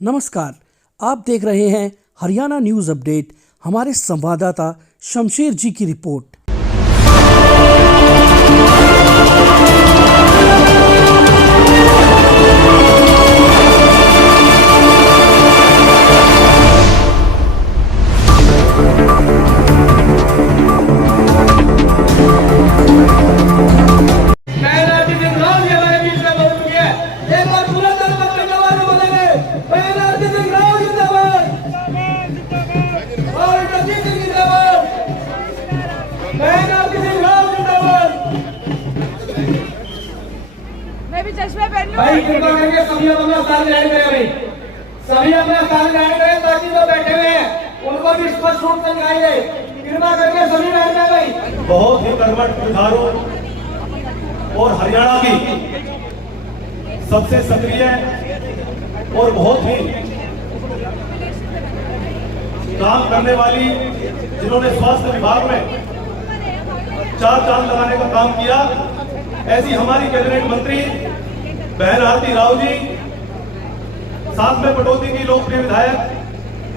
नमस्कार, आप देख रहे हैं हरियाणा न्यूज़ अपडेट। हमारे संवाददाता शमशेर जी की रिपोर्ट। मैं भी चश्मे पहन लूं। भाई कृपा करके सभी अपना स्थान ग्रहण करें। भाई सभी अपना स्थान ग्रहण करें ताकि जो बैठे हुए हैं उनको भी स्पष्ट रूप से दिखाई दे। कृपा करके सभी बैठ जाए। भाई बहुत ही कर्मठ विधायकों और हरियाणा की सबसे सक्रिय और बहुत ही काम करने वाली, जिन्होंने स्वास्थ्य विभाग में चार चांद लगाने का काम किया, ऐसी हमारी कैबिनेट मंत्री बहन आरती राव जी, साथ में पटौदी की लोकप्रिय विधायक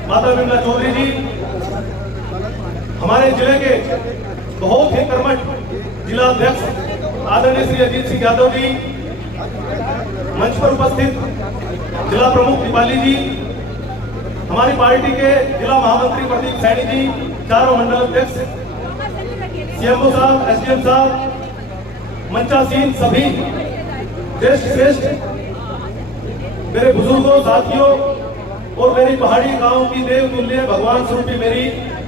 माता बिमला चौधरी जी, हमारे जिले के बहुत ही कर्मठ जिला अध्यक्ष आदरणीय श्री अजीत सिंह यादव जी, मंच पर उपस्थित जिला प्रमुख दीपाली जी, हमारी पार्टी के जिला महामंत्री प्रदीप सैनी जी, चारों मंडल अध्यक्ष, सीएमओ साहब, एसडीएम साहब, मंचासीन सभी देश श्रेष्ठ मेरे बुजुर्गों, साथियों और मेरी पहाड़ी गांव की देव तुल्य भगवान स्वरूपी मेरी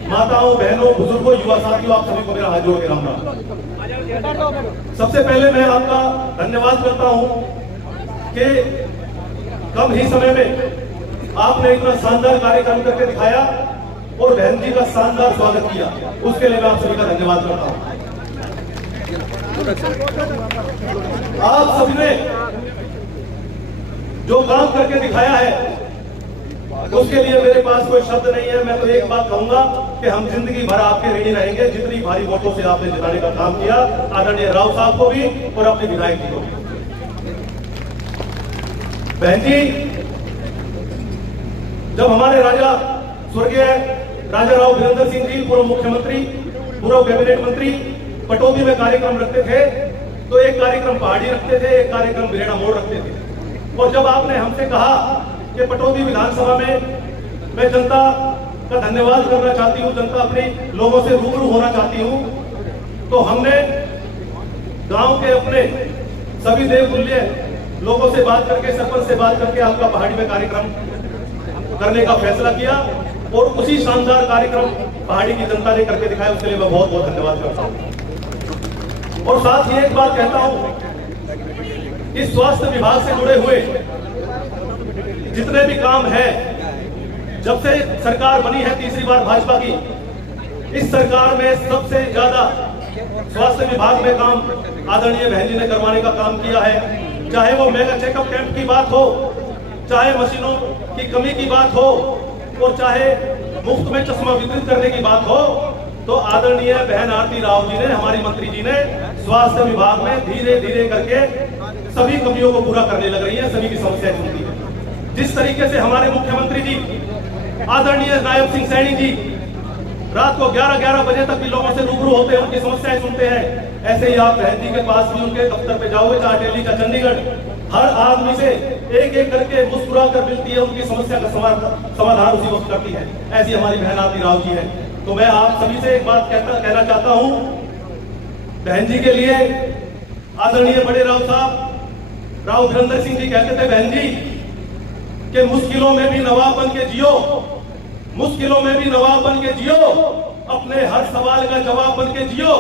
माताओं, बहनों, बुजुर्गों, युवा साथियों, आप सभी को मेरा हाथ जोड़ के राम राम। सबसे पहले मैं आपका धन्यवाद करता हूं कि कम ही समय में आपने इतना शानदार कार्यक्रम करके दिखाया और बहन जी का शानदार स्वागत किया। उसके लिए मैं आप सभी का धन्यवाद करता हूं। आप सभी ने जो काम करके दिखाया है उसके लिए मेरे पास कोई शब्द नहीं है। मैं तो एक बात कहूंगा कि हम जिंदगी भर आपके ऋणी रहेंगे, जितनी भारी वोटों से आपने जिताने का काम किया, आदरणीय राव साहब को भी और अपने विधायक जी को भी। बहन जी, जब हमारे राजा स्वर्गीय राजा राव वीरेंद्र सिंह जी, पूर्व मुख्यमंत्री, पूर्व कैबिनेट मंत्री, पटौदी में कार्यक्रम रखते थे तो एक कार्यक्रम पहाड़ी रखते थे, एक कार्यक्रम बिरेड़ा मोड़ रखते थे। और जब आपने हमसे कहा कि पटौदी विधानसभा में मैं जनता का धन्यवाद करना चाहती हूं, जनता अपने लोगों से रूबरू होना चाहती हूं, तो हमने गांव के अपने सभी देवतुल्य लोगों से बात करके, सरपंच से बात करके आपका पहाड़ी में कार्यक्रम करने का फैसला किया और उसी शानदार कार्यक्रम पहाड़ी की जनता ने करके दिखाया। उसके लिए मैं बहुत बहुत धन्यवाद करता हूं। और साथ ही एक बात कहता हूं, इस स्वास्थ्य विभाग से जुड़े हुए जितने भी काम है, जब से सरकार बनी है तीसरी बार भाजपा की, इस सरकार में सबसे ज्यादा स्वास्थ्य विभाग में काम आदरणीय बहन जी ने करवाने का काम किया है। चाहे वो मेगा चेकअप कैंप की बात हो, चाहे मशीनों की कमी की बात हो और चाहे मुफ्त में चश्मा वितरित करने की बात हो, तो आदरणीय बहन आरती राव जी ने, हमारी मंत्री जी ने स्वास्थ्य विभाग में धीरे धीरे करके सभी कमियों को पूरा करने लग रही है, सभी की समस्याएं सुनती है। जिस तरीके से हमारे मुख्यमंत्री जी आदरणीय नायब सिंह सैनी जी रात को 11-11 बजे तक भी लोगों से रूबरू होते हैं, उनकी समस्याएं सुनते हैं, ऐसे ही आप बहन जी के पास भी उनके दफ्तर पे जाओगे, चाहे दिल्ली का चंडीगढ़, हर आदमी से एक एक करके मुस्कुरा कर मिलती है, उनकी समस्या का समाधान उसी वक्त करती है। ऐसी हमारी बहन आरती राव जी है। तो मैं आप सभी से एक बात कहना चाहता हूं, बहन जी के लिए आदरणीय बड़े राव साहब राव वीरेंद्र सिंह जी कहते थे, बहन जी कि मुश्किलों में भी नवाब बन के जियो, मुश्किलों में भी नवाब बन के जियो, अपने हर सवाल का जवाब बन के जियो,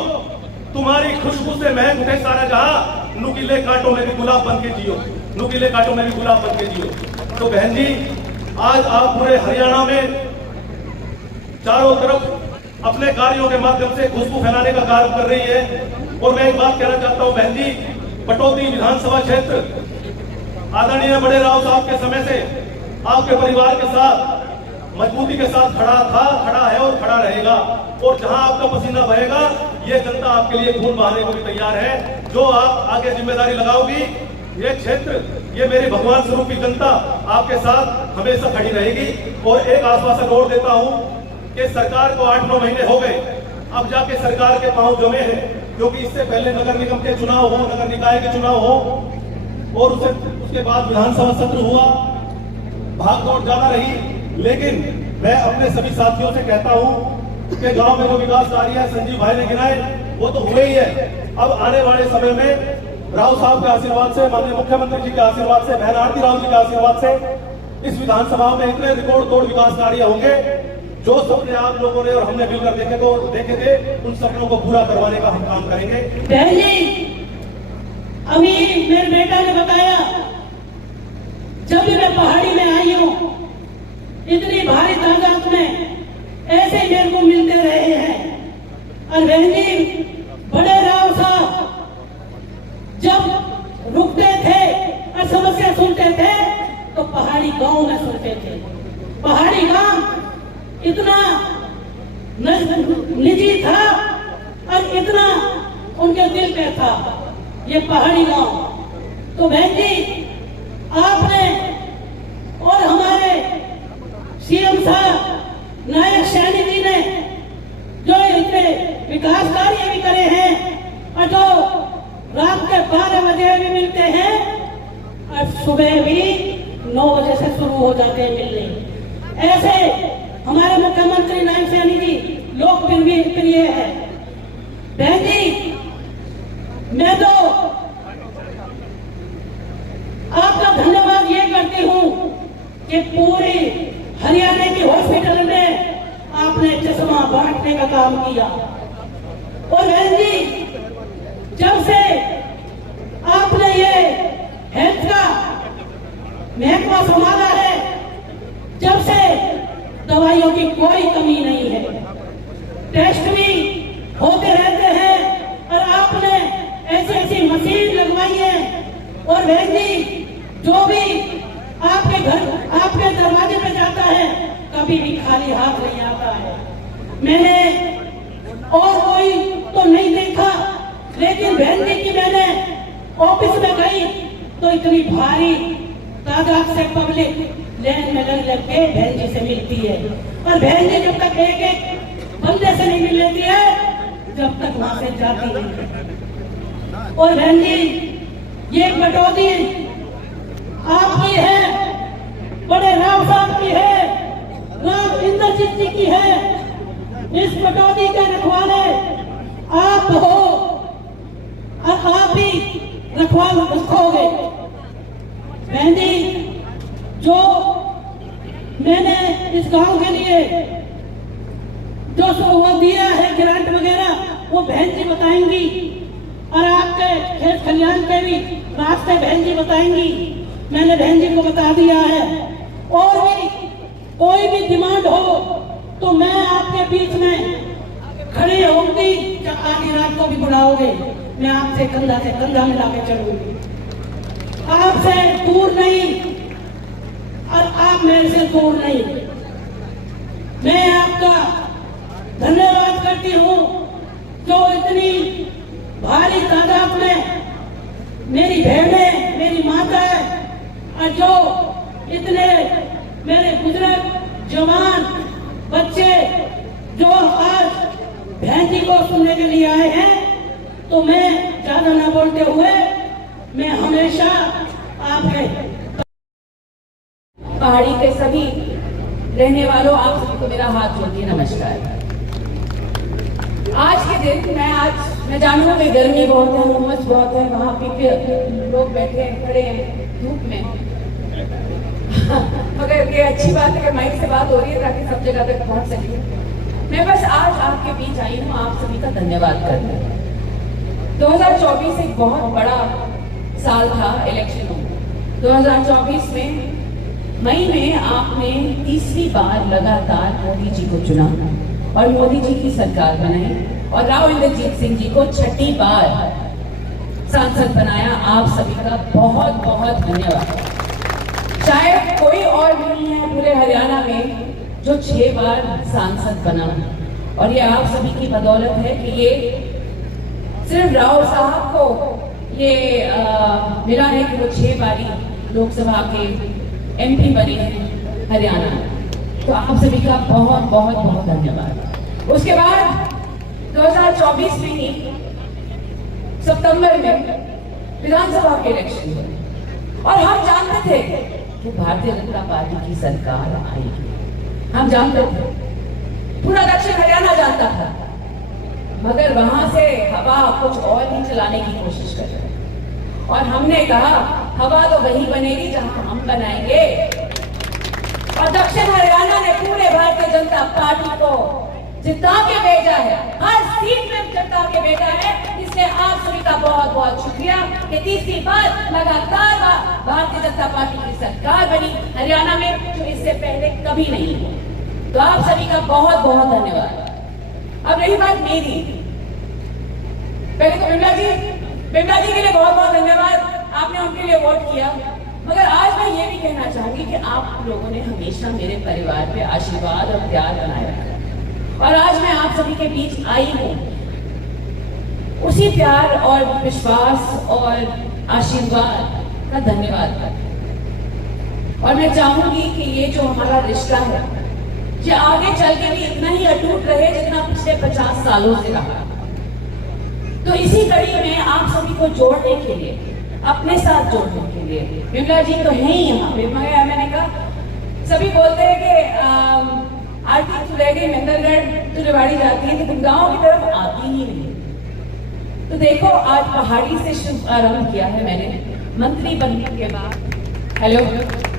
तुम्हारी खुशबू से महक उठे सारा जहां, नुकीले कांटों में भी गुलाब बन के जियो, नुकीले कांटों में भी गुलाब बन के जियो। तो बहन जी, आज आप पूरे हरियाणा में चारों तरफ अपने कार्यों के माध्यम से खुशबू फैलाने का कार्य कर रही है। और मैं एक बात कहना चाहता हूं बहन जी, पटौदी विधानसभा क्षेत्र आदरणीय बड़े राव साहब के समय से आपके परिवार के साथ मजबूती के साथ खड़ा था, खड़ा है और खड़ा रहेगा। और जहां आपका पसीना बहेगा, ये जनता आपके लिए खून बहाने को भी तैयार है। जो आप आगे जिम्मेदारी लगाओगी, ये क्षेत्र ये मेरी भगवान स्वरूप की जनता आपके साथ हमेशा खड़ी रहेगी। और एक आश्वासन और देता हूं कि सरकार को 8-9 महीने हो गए, अब जाके सरकार के पांव जमे हैं, क्योंकि इससे पहले नगर निगम के चुनाव हो, नगर निकाय के चुनाव हो, और उसके बाद विधानसभा सत्र हुआ, भागदौड़ ज्यादा रही। लेकिन मैं अपने सभी साथियों से कहता हूं कि गांव में जो विकास कार्य है संजीव भाई ने गिनाए वो तो हुए ही है। अब आने वाले समय में राव साहब के आशीर्वाद से, माननीय मुख्यमंत्री जी के आशीर्वाद से, बहन आरती राव जी के आशीर्वाद से इस विधानसभा में इतने रिकॉर्ड तोड़ विकास कार्य होंगे जो सपने आप लोगों ने और हमने मिलकर देखे थे, उन सपनों को पूरा करवाने का हम काम करेंगे। बहन जी, अभी मेरे बेटा ने बताया, जब भी मैं पहाड़ी में आई हूं इतनी भारी तादाद में ऐसे मेरे को मिलते रहे हैं। और बहन जी, बड़े राव साहब जब रुकते थे और समस्या सुनते थे तो पहाड़ी गांव में सुनते थे। पहाड़ी गांव इतना निजी था और इतना उनके दिल पे था ये पहाड़ी गांव। तो बहन जी, आपने और हमारे सीएम साहब नायक सैनी जी ने जो इतने विकास कार्य भी करे हैं और जो रात के 12 बजे भी मिलते हैं और सुबह भी 9 बजे से शुरू हो जाते हैं मिलने, ऐसे हमारे मुख्यमंत्री नायक सैनी जी लोकप्रिय है। बहन जी, मैं तो आपका धन्यवाद ये करती हूँ कि पूरे हरियाणा के हॉस्पिटल में आपने चश्मा बांटने का काम किया। और बहन जी, जब से आपने ये हेल्थ का महकमा संभाला है, जब से दवाइयों की कोई कमी नहीं है, टेस्ट भी होते रहते हैं और आपने ऐसी ऐसी मशीन लगवाई है। और बहन जी, जो भी आपके घर, आपके दरवाजे पे जाता है, कभी भी खाली हाथ नहीं आता है। मैंने और कोई तो नहीं देखा, लेकिन बहन जी की मैंने ऑफिस में गई तो इतनी भारी तादाद से पब्लिक लाइन में लग के बहन जी से मिलती है। और बहन जी जब तक एक एक बंदे से नहीं मिल लेती है, जब तक वहां से जाती नहीं। और बहन जी, ये कटौती आपकी है, बड़े राव साहब की है, राम इंद्रजीत जी की है। इस कटौती के रखवाले आप हो और आप ही रखवाल रखोगे। बहन जी, जो मैंने इस गांव के लिए जो वो दिया है ग्रांट वगैरह, वो बहन जी बताएंगी। और आपके खेत खलियान के भी रास्ते बहन जी बताएंगी, मैंने बहन जी को बता दिया है। और भी कोई भी डिमांड हो तो मैं आपके बीच में खड़ी होंगी। जब आधी रात को भी बुलाओगे, मैं आपसे कंधा से कंधा मिला के चलूंगी, आपसे दूर नहीं और आप मेरे से दूर नहीं। मैं आपका धन्यवाद करती हूँ जो इतनी भारी तादाद में मेरी बहनें, मेरी माताएं और जो इतने मेरे बुजुर्ग जवान बच्चे जो आज बहन जी को सुनने के लिए आए हैं। तो मैं ज्यादा ना बोलते हुए मैं हमेशा आपके पहाड़ी के सभी रहने वालों, आप सभी को मेरा हाथ जोड़ के नमस्कार। आज के दिन मैं जानू कि गर्मी बहुत है, उमस बहुत है, वहाँ पे लोग बैठे हैं, खड़े हैं धूप में। मगर ये अच्छी बात है कि माइक से बात हो रही है ताकि सब जगह तक पहुँच सके। मैं बस आज आपके बीच आई हूँ आप सभी का धन्यवाद करने। 2024 एक बहुत बड़ा साल था इलेक्शनों। 2024 में मई में आपने तीसरी बार लगातार मोदी जी को चुना और मोदी जी की सरकार बनाई और राव इंद्रजीत सिंह जी को छठी बार सांसद बनाया। आप सभी का बहुत बहुत धन्यवाद। शायद कोई और नहीं है पूरे हरियाणा में जो 6 बार सांसद बना, और ये आप सभी की बदौलत है कि ये सिर्फ राव साहब को ये मिला है कि वो 6 बारी लोकसभा के MP बने हैं हरियाणा में। तो आप सभी का बहुत बहुत बहुत धन्यवाद। उसके बाद 2024 में ही सितंबर में विधानसभा के इलेक्शन हुए और हम जानते थे कि भारतीय जनता पार्टी की सरकार आएगी। हम जानते थे, पूरा दक्षिण हरियाणा जानता था, मगर वहां से हवा कुछ और ही चलाने की कोशिश कर रहे हैं। और हमने कहा हवा तो वही बनेगी जहां हम बनाएंगे। और दक्षिण हरियाणा ने पूरे भारतीय जनता पार्टी को जिता के भेजा है, हर सीट में जिता के भेजा है। इसलिए आप सभी का बहुत बहुत शुक्रिया कि तीसरी बार लगातार भारतीय जनता पार्टी की सरकार बनी हरियाणा में, जो इससे पहले कभी नहीं हुई। तो आप सभी का बहुत बहुत धन्यवाद। अब रही बात मेरी, पहले तो बिमला जी के लिए बहुत बहुत धन्यवाद, आपने उनके लिए वोट किया। मगर आज मैं ये भी कहना चाहूंगी कि आप लोगों ने हमेशा मेरे परिवार पे आशीर्वाद और प्यार बनाए रखा, और आज मैं आप सभी के बीच आई हूँ उसी प्यार और विश्वास और आशीर्वाद का धन्यवाद करती। और मैं चाहूंगी कि ये जो हमारा रिश्ता है ये आगे चल के भी इतना ही अटूट रहे जितना पिछले 50 सालों से रहा। तो इसी कड़ी में आप सभी को जोड़ने के लिए, अपने साथ जोड़ने के लिए, बिमला जी तो है ही यहाँ पे, मगर मैंने कहा सभी बोलते हैं कि आरती तू रह गई मेहंदरगढ़, तू रेवाड़ी जाती है, तो तुम गाँव की तरफ आती ही नहीं। तो देखो आज पहाड़ी से शुभ आरंभ किया है मैंने, मंत्री बनने के बाद,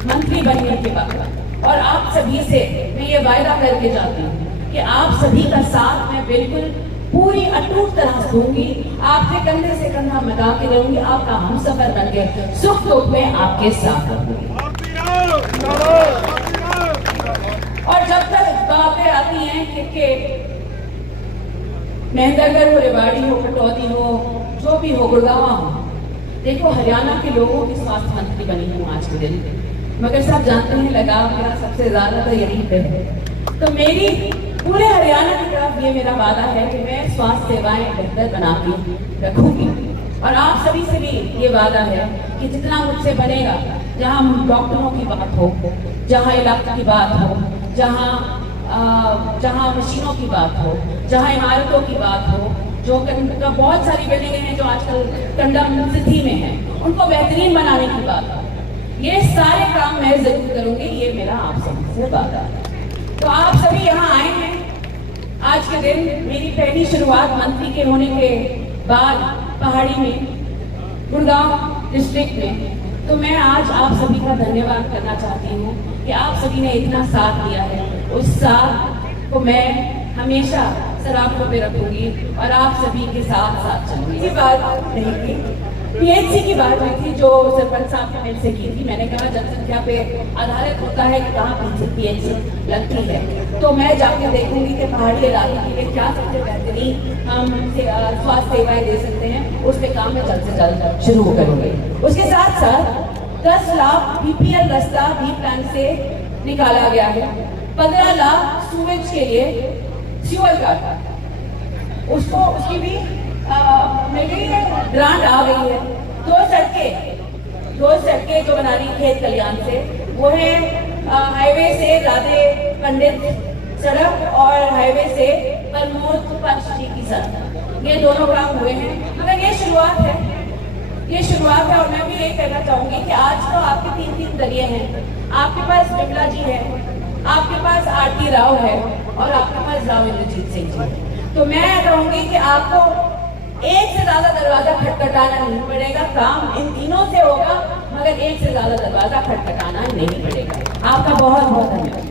मंत्री बनने के बाद। और आप सभी से मैं ये वायदा करके जाती हूँ कि आप सभी का साथ मैं बिल्कुल पूरी अटूट तरह से दूंगी, आपके कंधे से कंधा मिला के रहूंगी, आपका हम सफर बन के सुख दुख में आपके साथ रहूंगी। और जब तक बातें आती हैं कि मेहंदरगढ़ हो, रेवाड़ी हो, कटौती हो, जो भी हो, गुड़गांव हो, देखो हरियाणा के लोगों की स्वास्थ्य मंत्री बनी हूँ आज के दिन, मगर सब जानते हैं लगाव मेरा सबसे ज्यादा तो यहीं पे है। तो मेरी पूरे हरियाणा की तरफ ये मेरा वादा है कि मैं स्वास्थ्य सेवाएं बेहतर बना के रखूंगी। और आप सभी से भी ये वादा है कि जितना मुझसे बनेगा, जहाँ डॉक्टरों की बात हो, जहाँ इलाज की बात हो, जहाँ मशीनों की बात हो, जहाँ इमारतों की बात हो, जो बहुत सारी बिल्डिंगें हैं जो आजकल कंडम स्थिति में हैं, उनको बेहतरीन बनाने की बात हो, ये सारे काम मैं जरूर करूंगी, ये मेरा आप सभी से वादा है। तो आप सभी यहाँ आए हैं आज के दिन, मेरी पहली शुरुआत मंत्री के होने के बाद पहाड़ी में, गुड़गांव डिस्ट्रिक्ट में। तो मैं आज आप सभी का धन्यवाद करना चाहती हूँ कि आप सभी ने इतना साथ दिया है। उस साथ को मैं हमेशा सराखों पे रखूंगी और आप सभी के साथ साथ चलूंगी। ये बात नहीं थी, PHC की बात हुई थी जो सरपंच साहब ने मेरे से की थी। मैंने कहा जनसंख्या पे आधारित होता है कि कहाँ PHC लगती है, तो मैं जाके देखूंगी कि पहाड़ी इलाके के लिए क्या सबसे बेहतरीन हम स्वास्थ्य सेवाएं दे सकते हैं, उस पे काम मैं जल्द से जल्द शुरू करूंगी। उसके साथ साथ 10 लाख BPL रास्ता भी प्लान से निकाला गया है, 15 लाख सूरज के लिए फ्यूअल कार्ड, उसकी भी ग्रांट आ गई है। 2 सड़कें जो बना रही खेत कल्याण से, वो है हाईवे से राधे पंडित सड़क और हाईवे से प्रमोद पंचजी की सड़क, ये दोनों काम हुए हैं। मगर ये शुरुआत है। और मैं भी यही कहना चाहूंगी कि आज तो आपके 3 दरिए हैं, आपके पास बिमला जी है, आपके पास आरती राव है और आपके पास राव इंद्रजीत सिंह जी है। तो मैं कहूंगी कि आपको एक से ज्यादा दरवाजा खटखटाना नहीं पड़ेगा, काम इन तीनों से होगा, मगर एक से ज्यादा दरवाजा खटखटाना नहीं पड़ेगा। आपका बहुत बहुत धन्यवाद।